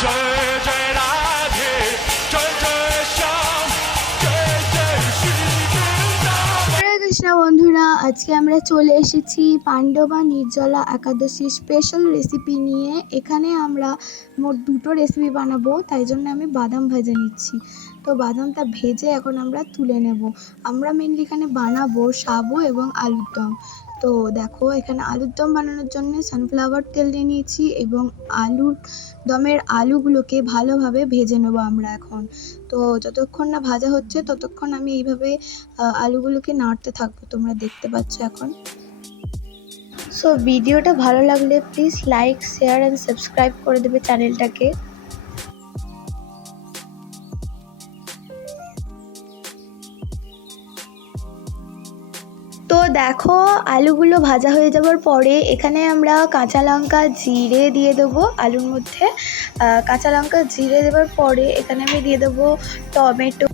जय जय राधे जय जय श्याम जय जय श्री वृंदावन। হরে কৃষ্ণ বন্ধুরা, আজকে আমরা চলে এসেছি পাণ্ডবা নির্জলা একাদশী স্পেশাল রেসিপি নিয়ে। এখানে আমরা মোট দুটো রেসিপি বানাবো, তাই জন্য আমি বাদাম ভেজে নিচ্ছি। তো বাদামটা ভেজে এখন আমরা তুলে নেব। আমরা মেনলি এখানে বানাবো সাবু এবং আলুর দম। তো দেখো, এখানে আলুর দম বানানোর জন্য সানফ্লাওয়ার তেল নিয়ে নিয়েছি এবং আলুর দমের আলুগুলোকে ভালোভাবে ভেজে নেব আমরা এখন। তো যতক্ষণ না ভাজা হচ্ছে ততক্ষণ আমি এইভাবে আলুগুলোকে নাড়তে থাকবো, তোমরা দেখতে পাচ্ছ এখন। সো ভিডিওটা ভালো লাগলে please like, share and subscribe করে দেবে চ্যানেলটাকে। তো দেখো, আলুগুলো ভাজা হয়ে যাওয়ার পরে এখানে আমরা কাঁচা লঙ্কা জিরে দিয়ে দেবো আলুর মধ্যে। কাঁচা লঙ্কা জিরে দেওয়ার পরে এখানে আমি দিয়ে দেবো টমেটো,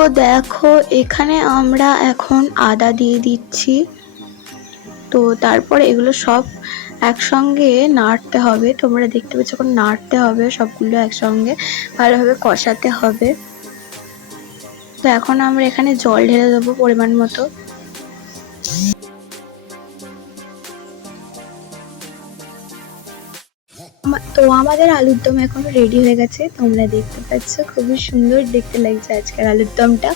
তো দেখো এখানে আমরা এখন আদা দিয়ে দিচ্ছি। তো তারপর এগুলো সব একসঙ্গে নাড়তে হবে, তোমরা দেখতে পাচ্ছ এখন নাড়তে হবে, সবগুলো একসঙ্গে ভালোভাবে কষাতে হবে। তো এখন আমরা এখানে জল ঢেলে দেবো পরিমাণ মতো। তো আমাদের আলুর দম এখন রেডি হয়ে গেছে, তোমরা দেখতে পাচ্ছ খুবই সুন্দর দেখতে লাগছে আজকের আলুর দমটা।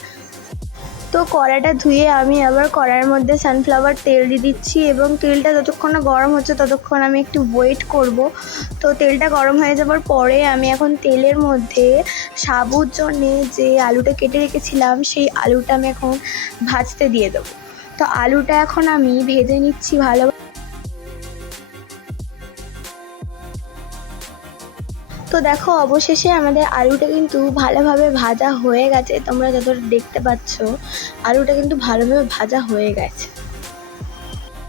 তো কড়াটা ধুয়ে আমি আবার কড়ার মধ্যে সানফ্লাওয়ার তেল দিয়ে দিচ্ছি এবং তেলটা যতক্ষণ না গরম হচ্ছে ততক্ষণ আমি একটু ওয়েট করব। তো তেলটা গরম হয়ে যাওয়ার পরে আমি এখন তেলের মধ্যে সাবুর জন্যে যে আলুটা কেটে রেখেছিলাম সেই আলুটা আমি এখন ভাজতে দিয়ে দেবো। তো আলুটা এখন আমি ভেজে নিচ্ছি ভালো। তো দেখো, অবশেষে আমাদের আলুটা কিন্তু ভালোভাবে ভাজা হয়ে গেছে, তোমরা যতটা দেখতে পাচ্ছ আলুটা কিন্তু ভালোভাবে ভাজা হয়ে গেছে।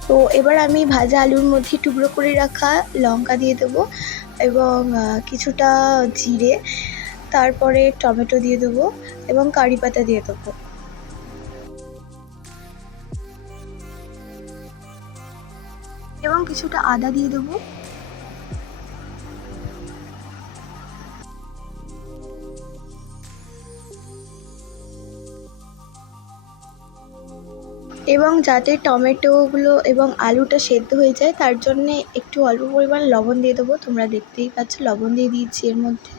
তো এবার আমি ভাজা আলুর মধ্যে টুকরো করে রাখা লঙ্কা দিয়ে দেবো এবং কিছুটা জিরে, তারপরে টমেটো দিয়ে দেবো এবং কারি পাতা দিয়ে দেবো এবং কিছুটা আদা দিয়ে দেবো। এবং যাতে টমেটোগুলো এবং আলুটা সেদ্ধ হয়ে যায় তার জন্যে একটু অল্প পরিমাণ লবণ দিয়ে দেবো, তোমরা দেখতেই পাচ্ছ লবণ দিয়ে দিয়েছি এর মধ্যে।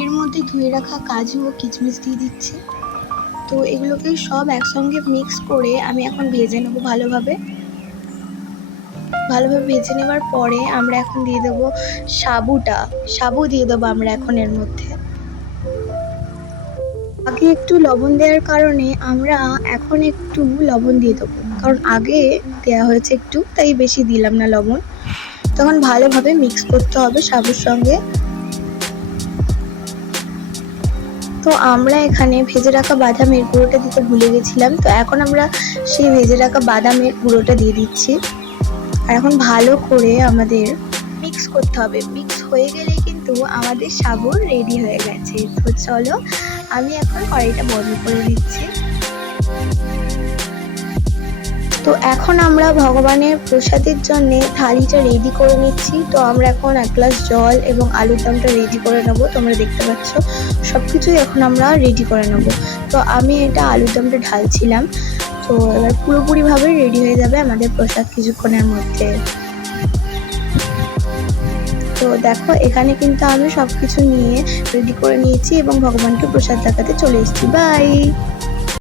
এর মধ্যে ধুয়ে রাখা কাজু ও কিশমিশ দিয়ে দিচ্ছি। তো এগুলোকে সব একসঙ্গে মিক্স করে আমি এখন ভেজে নেবো ভালোভাবে। ভেজে নেওয়ার পরে আমরা এখন দিয়ে দেবো সাবু দিয়ে দেবো আমরা এখন এর মধ্যে। আগে একটু লবণ দেওয়ার কারণে আমরা এখন একটু লবণ দিয়ে দেবো, কারণ আগে দেওয়া হয়েছে একটু, তাই বেশি দিলাম না লবণ। তখন ভালোভাবে মিক্স করতে হবে সাবুর সঙ্গে। তো আমরা এখানে ভেজে রাখা বাদামের গুঁড়োটা দিতে ভুলে গেছিলাম, তো এখন আমরা সেই ভেজে রাখা বাদামের গুঁড়োটা দিয়ে দিচ্ছি। আর এখন ভালো করে আমাদের মিক্স করতে হবে। মিক্স হয়ে গেলেই কিন্তু আমাদের সাবু রেডি হয়ে গেছে। তো চলো, আমি এখন কড়াইটা বন্ধ করে দিচ্ছি। তো এখন আমরা ভগবানের প্রসাদের জন্য থালিটা রেডি করে নিচ্ছি। তো আমরা এখন এক গ্লাস জল এবং আলুর দমটা রেডি করে নেব, তোমরা দেখতে পাচ্ছ সব কিছুই এখন আমরা রেডি করে নেব। তো আমি এটা আলুর দমটা ঢালছিলাম। তো এবার পুরোপুরিভাবে রেডি হয়ে যাবে আমাদের প্রসাদ কিছুক্ষণের মধ্যে। তো দেখো, এখানে কিন্তু আমি সব কিছু নিয়ে রেডি করে নিয়েছি এবং ভগবানকে প্রসাদ দেখাতে চলে এসেছি। বাই।